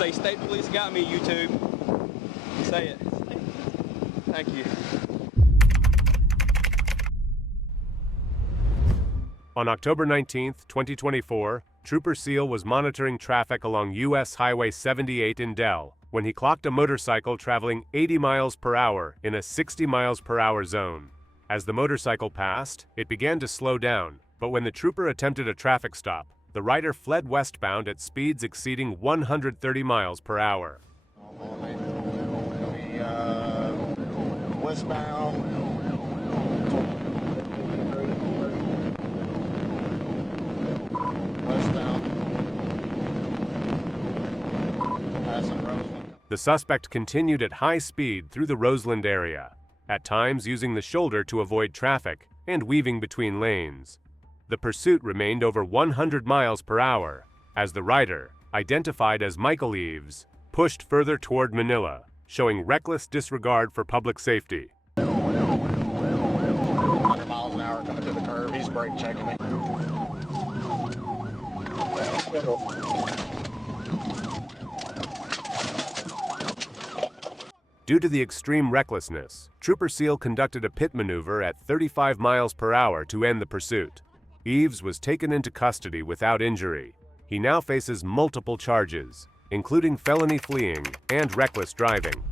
Say, state police got me, YouTube. Say it. Thank you. On October 19, 2024, Trooper Seal was monitoring traffic along U.S. Highway 78 in Dell when he clocked a motorcycle traveling 80 miles per hour in a 60 miles per hour zone. As the motorcycle passed, it began to slow down, but when the trooper attempted a traffic stop, the rider fled westbound at speeds exceeding 130 miles per hour. Westbound. The suspect continued at high speed through the Roseland area, at times using the shoulder to avoid traffic and weaving between lanes. The pursuit remained over 100 miles per hour as the rider, identified as Michael Eves, pushed further toward Manila, showing reckless disregard for public safety. 100 miles an hour coming to the curve. He's brake checking me. Due to the extreme recklessness, Trooper Seal conducted a pit maneuver at 35 miles per hour to end the pursuit. Eves was taken into custody without injury. He now faces multiple charges, including felony fleeing and reckless driving.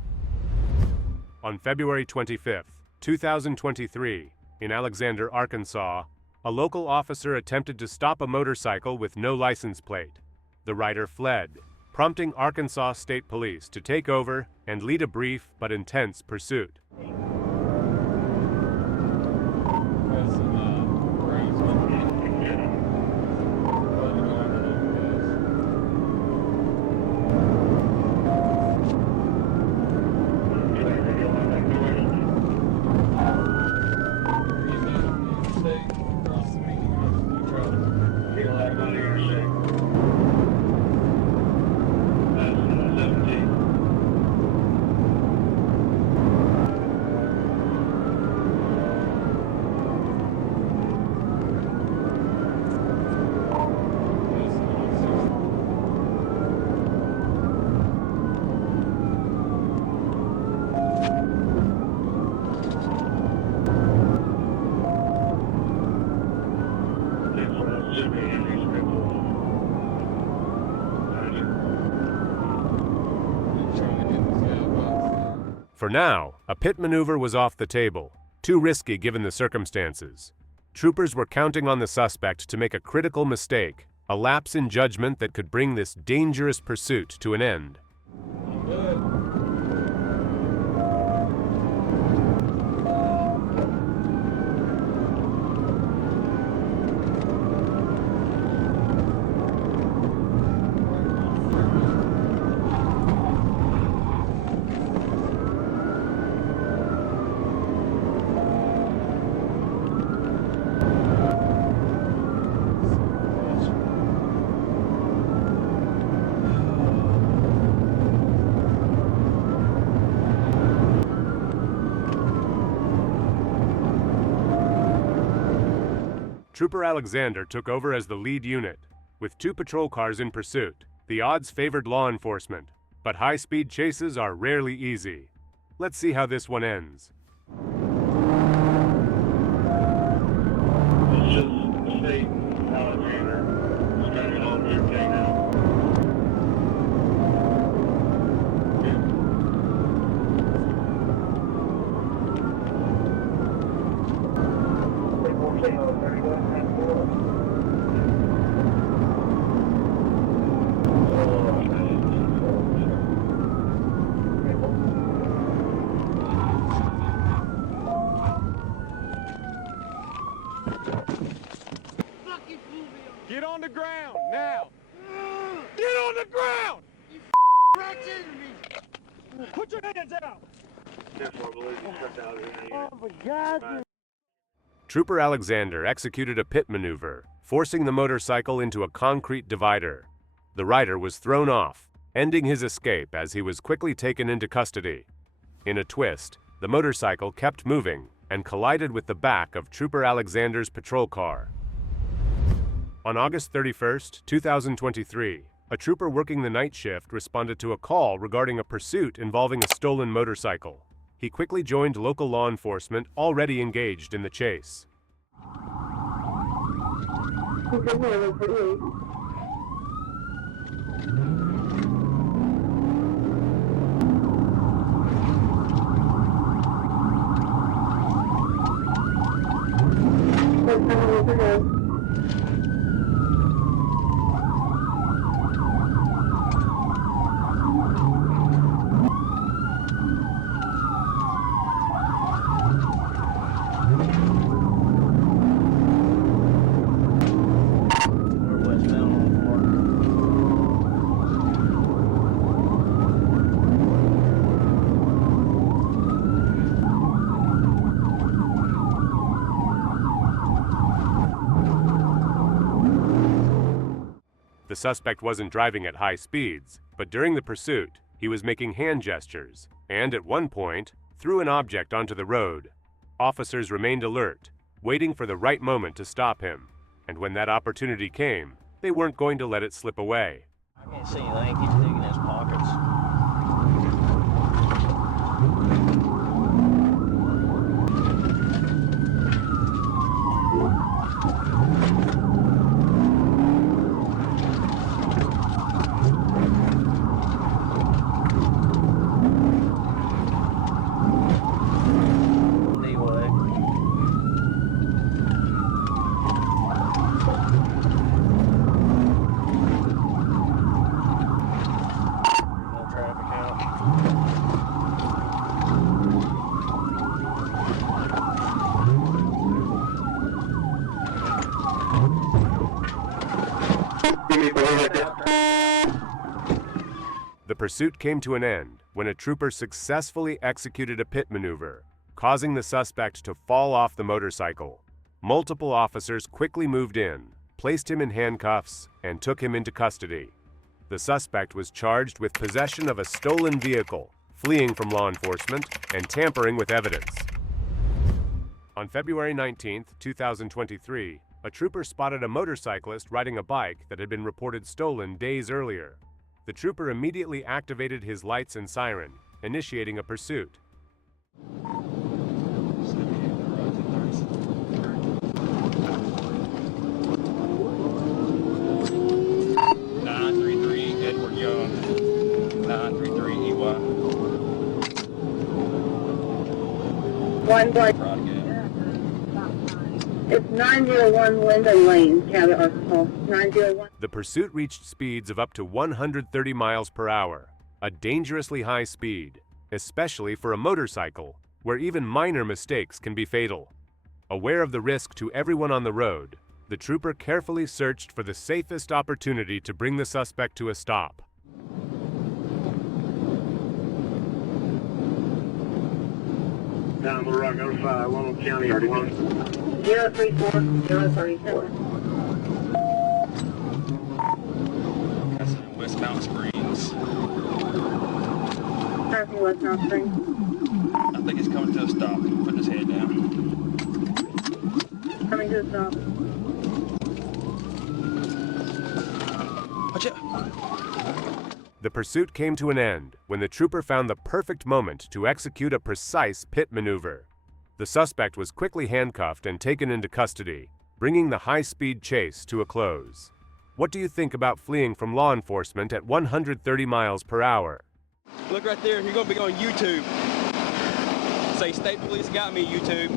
On February 25, 2023, in Alexander, Arkansas, a local officer attempted to stop a motorcycle with no license plate. The rider fled, prompting Arkansas State Police to take over and lead a brief but intense pursuit. For now, a pit maneuver was off the table, too risky given the circumstances. Troopers were counting on the suspect to make a critical mistake, a lapse in judgment that could bring this dangerous pursuit to an end. Trooper Alexander took over as the lead unit. With 2 patrol cars in pursuit, the odds favored law enforcement, but high-speed chases are rarely easy. Let's see how this one ends. It's just Interstate, Alexander. It's going on here today now. Get on the ground, now! Get on the ground! You cracked into me! Put your hands out! Oh my God! Trooper Alexander executed a pit maneuver, forcing the motorcycle into a concrete divider. The rider was thrown off, ending his escape as he was quickly taken into custody. In a twist, the motorcycle kept moving and collided with the back of Trooper Alexander's patrol car. On August 31, 2023, A trooper working the night shift responded to a call regarding a pursuit involving a stolen motorcycle. He quickly joined local law enforcement already engaged in the chase. The suspect wasn't driving at high speeds, but during the pursuit, he was making hand gestures and, at one point, threw an object onto the road. Officers remained alert, waiting for the right moment to stop him, and when that opportunity came, they weren't going to let it slip away. I can't see anything. He's digging in his pockets. The pursuit came to an end when a trooper successfully executed a pit maneuver, causing the suspect to fall off the motorcycle. Multiple officers quickly moved in, placed him in handcuffs, and took him into custody. The suspect was charged with possession of a stolen vehicle, fleeing from law enforcement, and tampering with evidence. On February 19, 2023, a trooper spotted a motorcyclist riding a bike that had been reported stolen days earlier. The trooper immediately activated his lights and siren, initiating a pursuit. 933 Edward Young, 933 EY. One blood. It's 901 Linden Lane, Cabot, Arkansas. 901. The pursuit reached speeds of up to 130 miles per hour, a dangerously high speed, especially for a motorcycle, where even minor mistakes can be fatal. Aware of the risk to everyone on the road, the trooper carefully searched for the safest opportunity to bring the suspect to a stop. Down the rock, 05, 1 County, 31. 034, 034. That's in West Mountain Springs. Traffic West Mountain Springs. I think he's coming to a stop. Put his head down. Coming to a stop. Watch out. The pursuit came to an end when the trooper found the perfect moment to execute a precise pit maneuver. The suspect was quickly handcuffed and taken into custody, bringing the high-speed chase to a close. What do you think about fleeing from law enforcement at 130 miles per hour? Look right there. You're going to be on YouTube. Say, State Police got me, YouTube.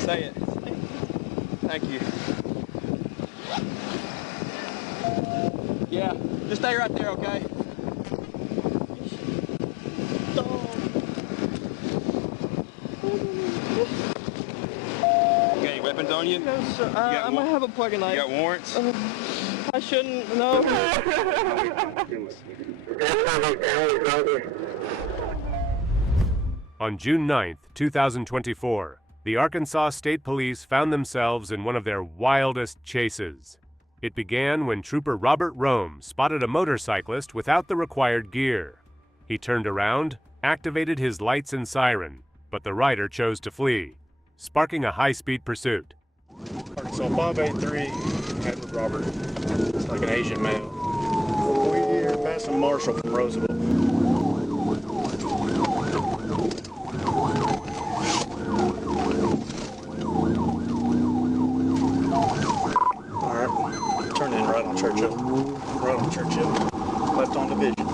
Say it. Thank you. Yeah, just stay right there, okay? You got any weapons on you? No, sir. I might have a plug-in knife. You got warrants? I shouldn't, no. On June 9, 2024, the Arkansas State Police found themselves in one of their wildest chases. It began when Trooper Robert Rome spotted a motorcyclist without the required gear. He turned around, activated his lights and siren, but the rider chose to flee, sparking a high-speed pursuit. Arkansas 583, Edward Robert. It's like an Asian male. passing Marshall from Roseville. Alright, turn in right on Churchill. Right on Churchill. Left on Division.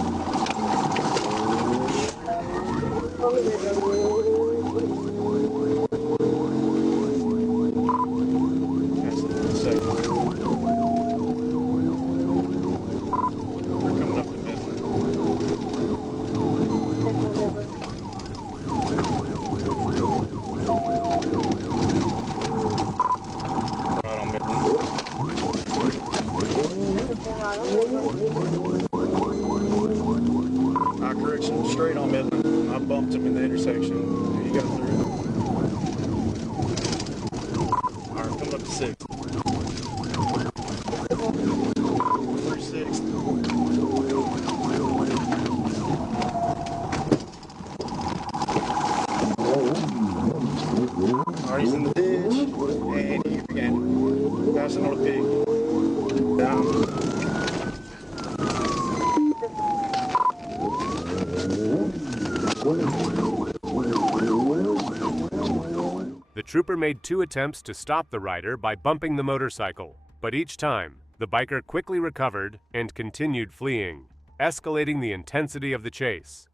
That's the second. Correction, straight on Midland. I bumped him in the intersection. He got through. Alright, coming up to 6. 36. Alright, he's in the ditch. And he began passing North Pig. Down. The trooper made 2 attempts to stop the rider by bumping the motorcycle, but each time, the biker quickly recovered and continued fleeing, escalating the intensity of the chase.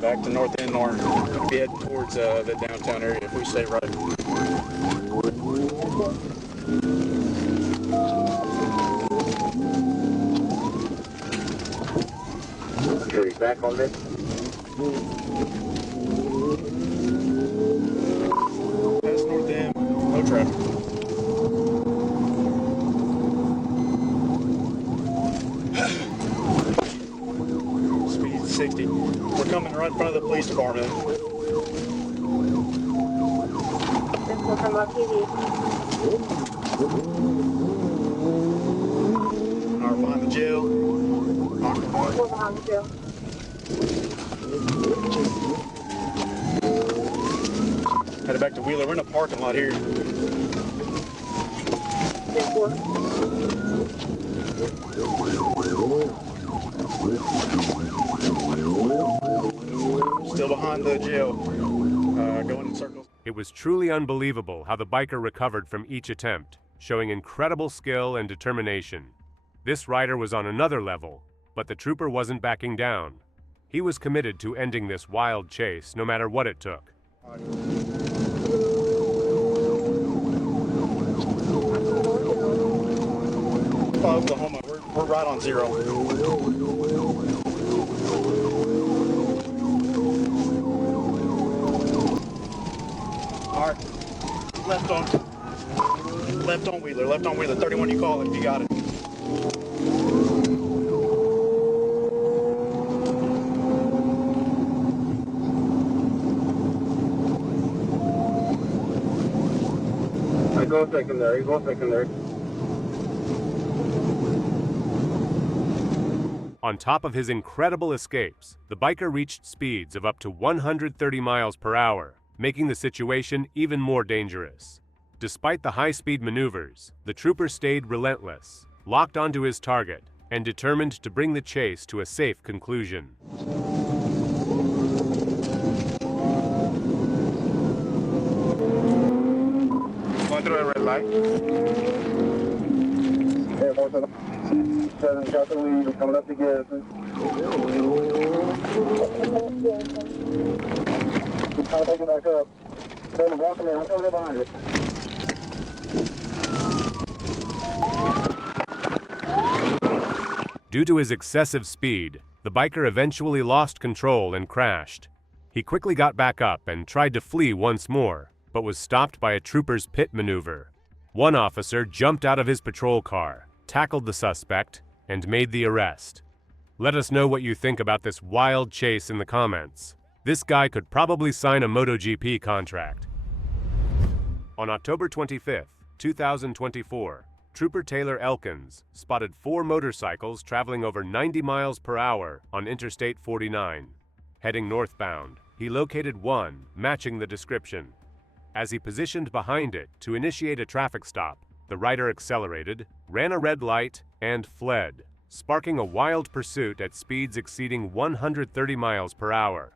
Back to North End North. Gonna be heading towards the downtown area if we stay right. Okay, back on this. Past North End, no traffic. Speed 60. We're coming right in front of the police department. Alright, behind the jail. Behind the jail. Headed back to Wheeler. We're in a parking lot here. Still behind the jail. Going in circles. It was truly unbelievable how the biker recovered from each attempt, showing incredible skill and determination. This rider was on another level, but the trooper wasn't backing down. He was committed to ending this wild chase, no matter what it took. Oklahoma, we're right on 0. Alright, left on Wheeler, 31 you call it if you got it. I go secondary, On top of his incredible escapes, the biker reached speeds of up to 130 miles per hour, making the situation even more dangerous. Despite the high-speed maneuvers, the trooper stayed relentless, locked onto his target, and determined to bring the chase to a safe conclusion. Going through a red light. Hey, 7 shot the lead, we're coming up together. I'll take it back up. Then walking in, I'm coming up behind you. Due to his excessive speed, the biker eventually lost control and crashed. He quickly got back up and tried to flee once more, but was stopped by a trooper's pit maneuver. One officer jumped out of his patrol car, tackled the suspect, and made the arrest. Let us know what you think about this wild chase in the comments. This guy could probably sign a MotoGP contract. On October 25th, 2024, Trooper Taylor Elkins spotted 4 motorcycles traveling over 90 miles per hour on Interstate 49. Heading northbound, he located one matching the description. As he positioned behind it to initiate a traffic stop, The rider accelerated, ran a red light, and fled, sparking a wild pursuit at speeds exceeding 130 miles per hour.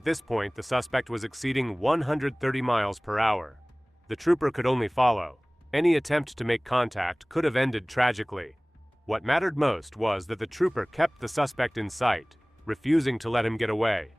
At this point, the suspect was exceeding 130 miles per hour. The trooper could only follow. Any attempt to make contact could have ended tragically. What mattered most was that the trooper kept the suspect in sight, refusing to let him get away.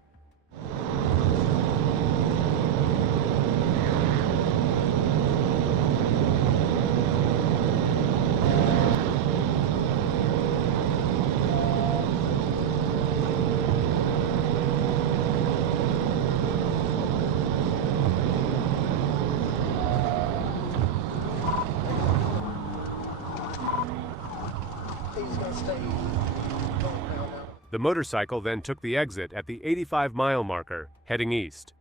The motorcycle then took the exit at the 85-mile marker, heading east.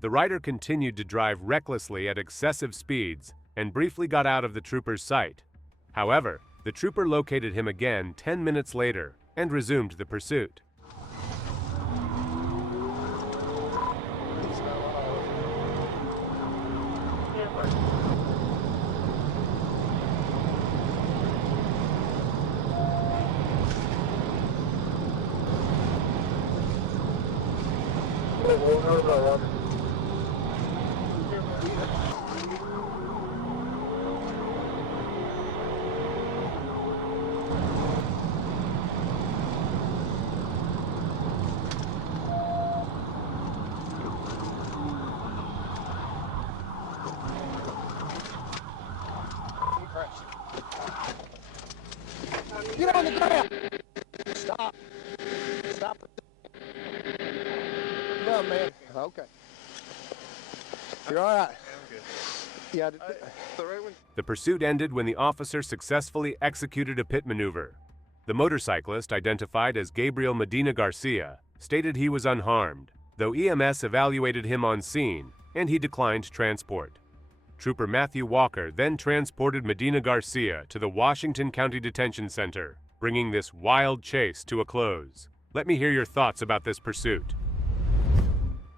The rider continued to drive recklessly at excessive speeds and briefly got out of the trooper's sight. However, the trooper located him again 10 minutes later and resumed the pursuit. Get on the ground! Stop. Stop. No, man. Okay. You're all right. Yeah. The pursuit ended when the officer successfully executed a pit maneuver. The motorcyclist, identified as Gabriel Medina Garcia, stated he was unharmed, though EMS evaluated him on scene and he declined transport. Trooper Matthew Walker then transported Medina Garcia to the Washington County Detention Center, bringing this wild chase to a close. Let me hear your thoughts about this pursuit.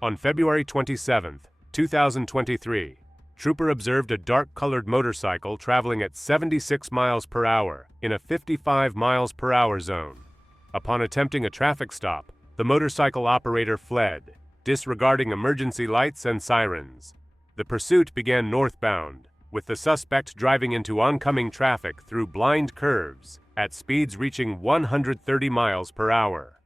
On February 27, 2023, Trooper observed a dark-colored motorcycle traveling at 76 miles per hour in a 55 miles per hour zone. Upon attempting a traffic stop, the motorcycle operator fled, disregarding emergency lights and sirens. The pursuit began northbound, with the suspect driving into oncoming traffic through blind curves at speeds reaching 130 miles per hour.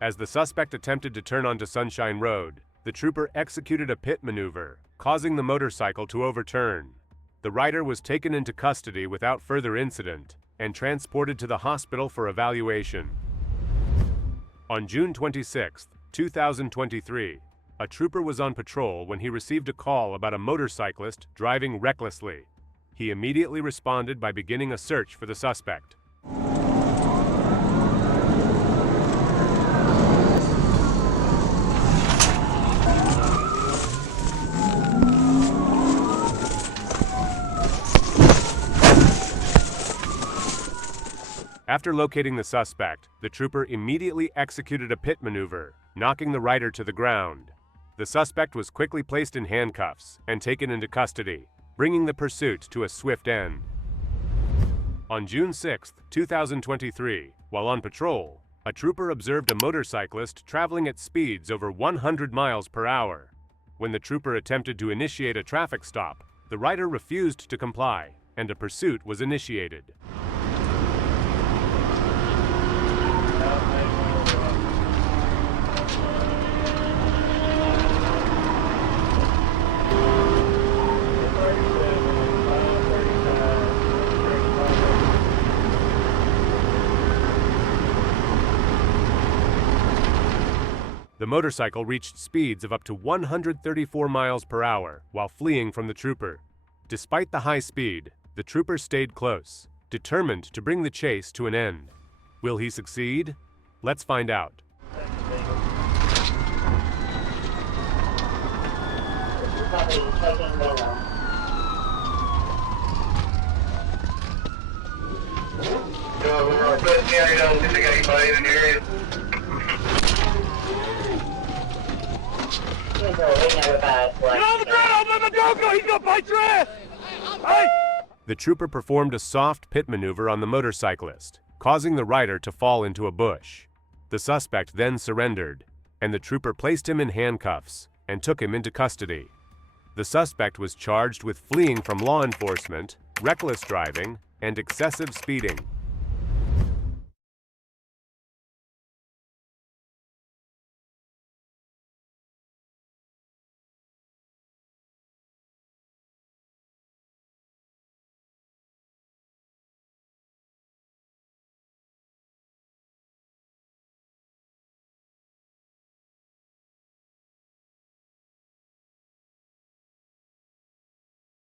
As the suspect attempted to turn onto Sunshine Road, the trooper executed a pit maneuver, causing the motorcycle to overturn. The rider was taken into custody without further incident and transported to the hospital for evaluation. On June 26, 2023, a trooper was on patrol when he received a call about a motorcyclist driving recklessly. He immediately responded by beginning a search for the suspect. After locating the suspect, the trooper immediately executed a pit maneuver, knocking the rider to the ground. The suspect was quickly placed in handcuffs and taken into custody, bringing the pursuit to a swift end. On June 6, 2023, while on patrol, a trooper observed a motorcyclist traveling at speeds over 100 miles per hour. When the trooper attempted to initiate a traffic stop, the rider refused to comply, and a pursuit was initiated. The motorcycle reached speeds of up to 134 miles per hour while fleeing from the trooper. Despite the high speed, the trooper stayed close, determined to bring the chase to an end. Will he succeed? Let's find out. Get on the ground! Let the dog go! He's gonna bite your ass! Hey! The trooper performed a soft pit maneuver on the motorcyclist, causing the rider to fall into a bush. The suspect then surrendered, and the trooper placed him in handcuffs and took him into custody. The suspect was charged with fleeing from law enforcement, reckless driving, and excessive speeding.